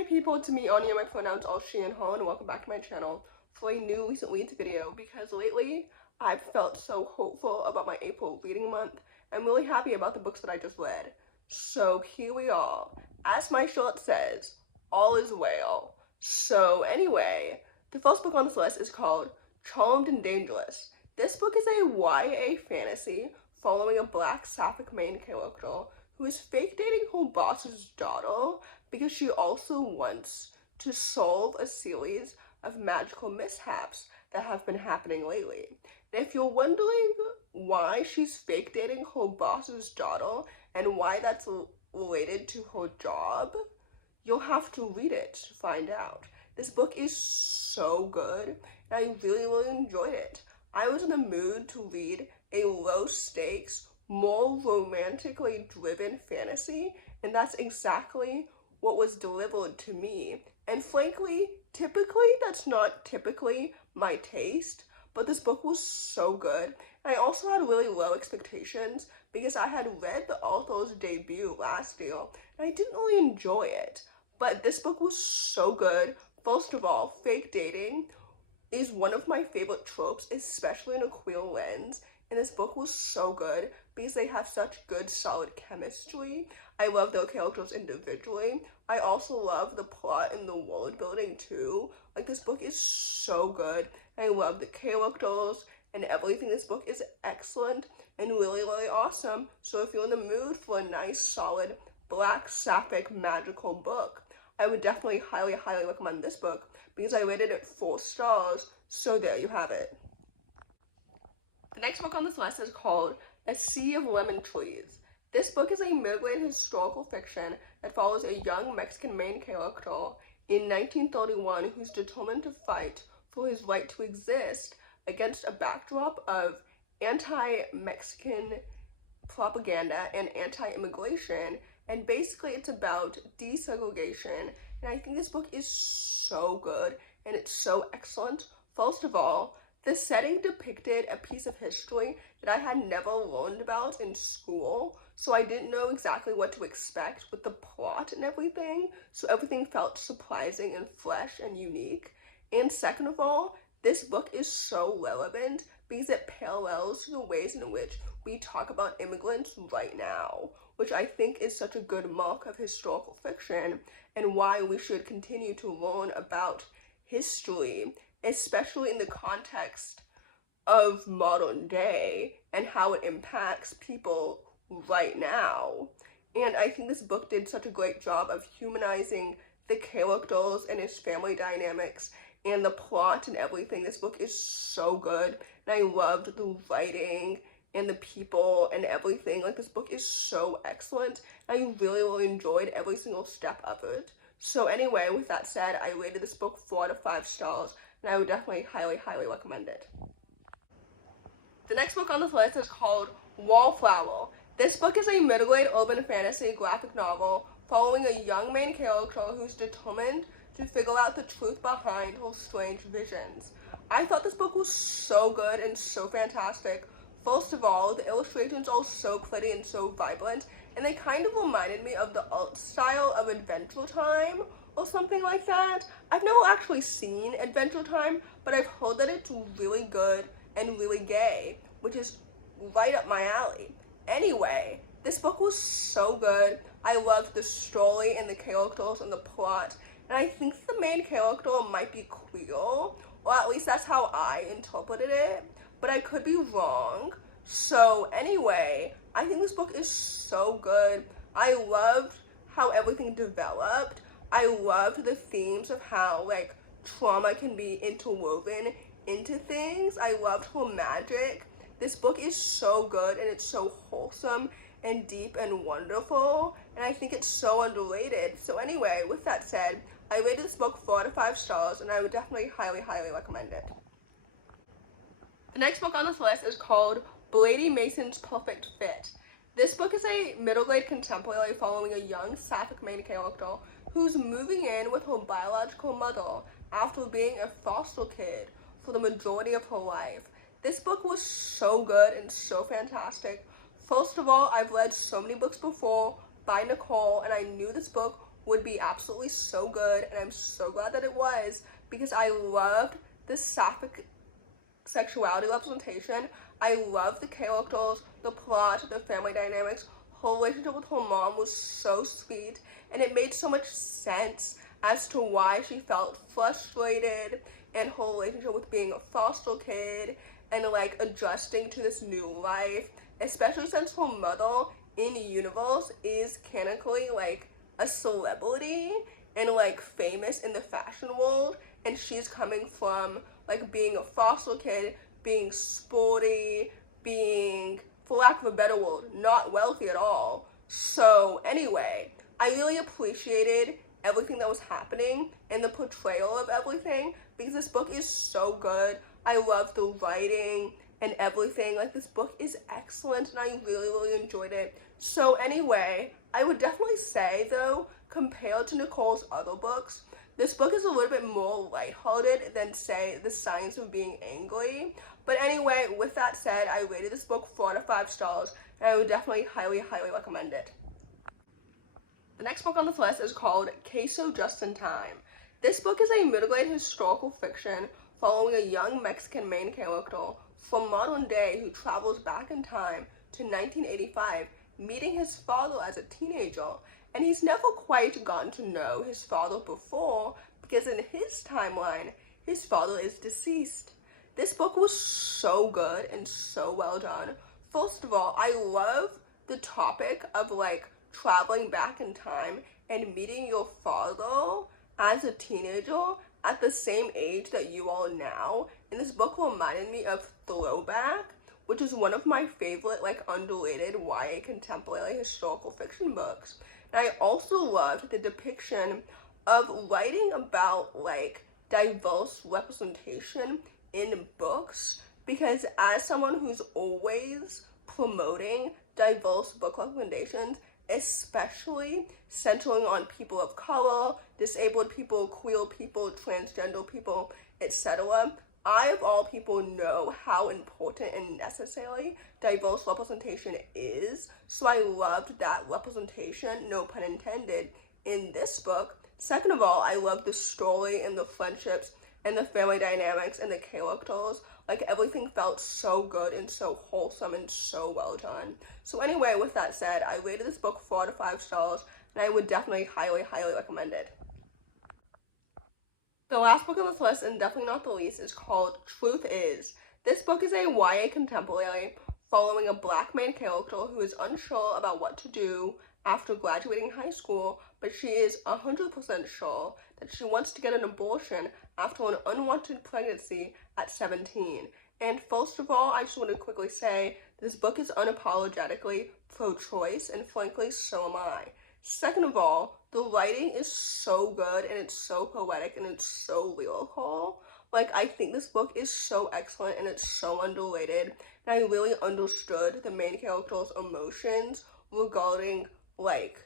Hi people, it's me, Anja, my pronouns all she and her, and welcome back to my channel for a new recent reads video, because lately I've felt so hopeful about my April reading month. I'm really happy about the books that I just read. So here we are. As my shirt says, all is well. So anyway, the first book on this list is called Charmed and Dangerous. This book is a YA fantasy following a black sapphic main character who is fake dating her boss's daughter because she also wants to solve a series of magical mishaps that have been happening lately. And if you're wondering why she's fake dating her boss's daughter and why that's related to her job, you'll have to read it to find out. This book is so good, and I really enjoyed it. I was in the mood to read a low-stakes, more romantically driven fantasy, and that's exactly what was delivered to me. And frankly, that's not typically my taste, but this book was so good. And I also had really low expectations because I had read the author's debut last year, and I didn't really enjoy it. But this book was so good. First of all, fake dating is one of my favorite tropes, especially in a queer lens. And this book was so good because they have such good, solid chemistry. I love their characters individually. I also love the plot and the world building too. Like, this book is so good. I love the characters and everything. This book is excellent and really awesome. So if you're in the mood for a nice, solid, black, sapphic, magical book, I would definitely highly recommend this book because I rated it 4 stars. So there you have it. The next book on this list is called A Sea of Lemon Trees. This book is a middle-grade historical fiction that follows a young Mexican main character in 1931 who's determined to fight for his right to exist against a backdrop of anti-Mexican propaganda and anti-immigration, and basically it's about desegregation. And I think this book is so good and it's so excellent. First of all, the setting depicted a piece of history that I had never learned about in school, so I didn't know exactly what to expect with the plot and everything, so everything felt surprising and fresh and unique. And second of all, this book is so relevant because it parallels the ways in which we talk about immigrants right now, which I think is such a good mark of historical fiction and why we should continue to learn about history, especially in the context of modern day and how it impacts people right now. And I think this book did such a great job of humanizing the characters and his family dynamics and the plot and everything. This book is so good, and I loved the writing and the people and everything. Like, this book is so excellent. I really enjoyed every single step of it. So anyway, with that said, I rated this book 4 out of 5 stars, and I would definitely highly recommend it. The next book on this list is called Wallflower. This book is a middle-grade urban fantasy graphic novel following a young main character who's determined to figure out the truth behind her strange visions. I thought this book was so good and so fantastic. First of all, the illustrations are so pretty and so vibrant, and they kind of reminded me of the art style of Adventure Time or something like that. I've never actually seen Adventure Time, but I've heard that it's really good and really gay, which is right up my alley. Anyway, this book was so good. I loved the story and the characters and the plot, and I think the main character might be queer, or at least that's how I interpreted it, but I could be wrong. So anyway, I think this book is so good. I loved how everything developed. I loved the themes of how, like, trauma can be interwoven into things. I loved her magic. This book is so good, and it's so wholesome and deep and wonderful, and I think it's so underrated. So anyway, with that said, I rated this book 4 out of 5 stars, and I would definitely highly recommend it. The next book on this list is called Brady Mason's Perfect Fit. This book is a middle-grade contemporary following a young sapphic main character who's moving in with her biological mother after being a foster kid for the majority of her life. This book was so good and so fantastic. First of all, I've read so many books before by Nicole, and I knew this book would be absolutely so good, and I'm so glad that it was, because I loved the sapphic sexuality representation. I loved the characters, the plot, the family dynamics. Her relationship with her mom was so sweet, and it made so much sense as to why she felt frustrated and her relationship with being a foster kid and like adjusting to this new life, especially since her mother in universe is canonically like a celebrity and like famous in the fashion world, and she's coming from like being a foster kid, being sporty, being, for lack of a better word, not wealthy at all. So anyway, I really appreciated everything that was happening and the portrayal of everything, because this book is so good. I love the writing and everything. Like, this book is excellent, and I really enjoyed it. So anyway, I would definitely say though, compared to Nicole's other books, this book is a little bit more lighthearted than, say, The Science of Being Angry. But anyway, with that said, I rated this book 4 out of 5 stars, and I would definitely highly recommend it. The next book on this list is called Queso Just in Time. This book is a middle-grade historical fiction following a young Mexican main character from modern day who travels back in time to 1985, meeting his father as a teenager, and he's never quite gotten to know his father before, because in his timeline, his father is deceased. This book was so good and so well done. First of all, I love the topic of like traveling back in time and meeting your father as a teenager at the same age that you are now. And this book reminded me of Throwback, which is one of my favorite like underrated YA contemporary historical fiction books. And I also loved the depiction of writing about like diverse representation in books, because as someone who's always promoting diverse book recommendations, especially centering on people of color, disabled people, queer people, transgender people, etc., I, of all people, know how important and necessary diverse representation is. So I loved that representation, no pun intended, in this book. Second of all, I loved the story and the friendships and the family dynamics and the characters. Like, everything felt so good and so wholesome and so well done. So anyway, with that said, I rated this book 4 out of 5 stars, and I would definitely highly recommend it. The last book on this list, and definitely not the least, is called Truth Is. This book is a YA contemporary following a black main character who is unsure about what to do after graduating high school, but she is 100% sure that she wants to get an abortion after an unwanted pregnancy at 17. And first of all, I just want to quickly say this book is unapologetically pro-choice, and frankly, so am I. Second of all, the writing is so good, and it's so poetic, and it's so lyrical. Like, I think this book is so excellent, and it's so underrated, and I really understood the main character's emotions regarding, like,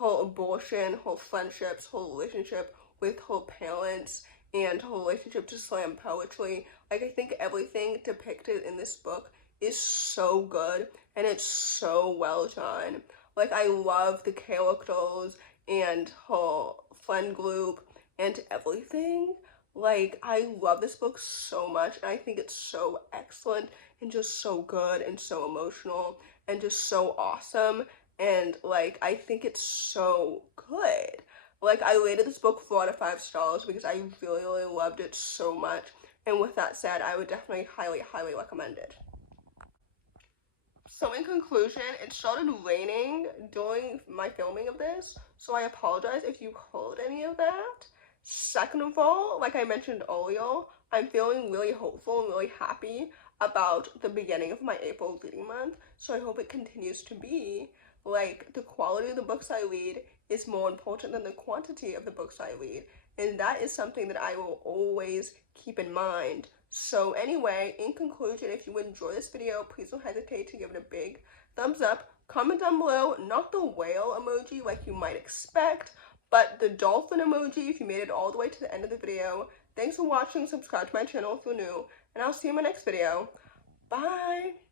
her abortion, her friendships, her relationship with her parents, and her relationship to slam poetry. Like, I think everything depicted in this book is so good, and it's so well done. Like, I love the characters and her friend group and everything. Like, I love this book so much, and I think it's so excellent and just so good and so emotional and just so awesome. And like, I think it's so good. Like, I rated this book 4 out of 5 stars because I really loved it so much. And with that said, I would definitely highly recommend it. So in conclusion, it started raining during my filming of this, so I apologize if you heard any of that. Second of all, like I mentioned earlier, I'm feeling really hopeful and really happy about the beginning of my April reading month, so I hope it continues to be. Like, the quality of the books I read is more important than the quantity of the books I read, and that is something that I will always keep in mind. So anyway, in conclusion, if you enjoy this video, please don't hesitate to give it a big thumbs up. Comment down below, not the whale emoji like you might expect, but the dolphin emoji if you made it all the way to the end of the video. Thanks for watching, subscribe to my channel if you're new, and I'll see you in my next video. Bye!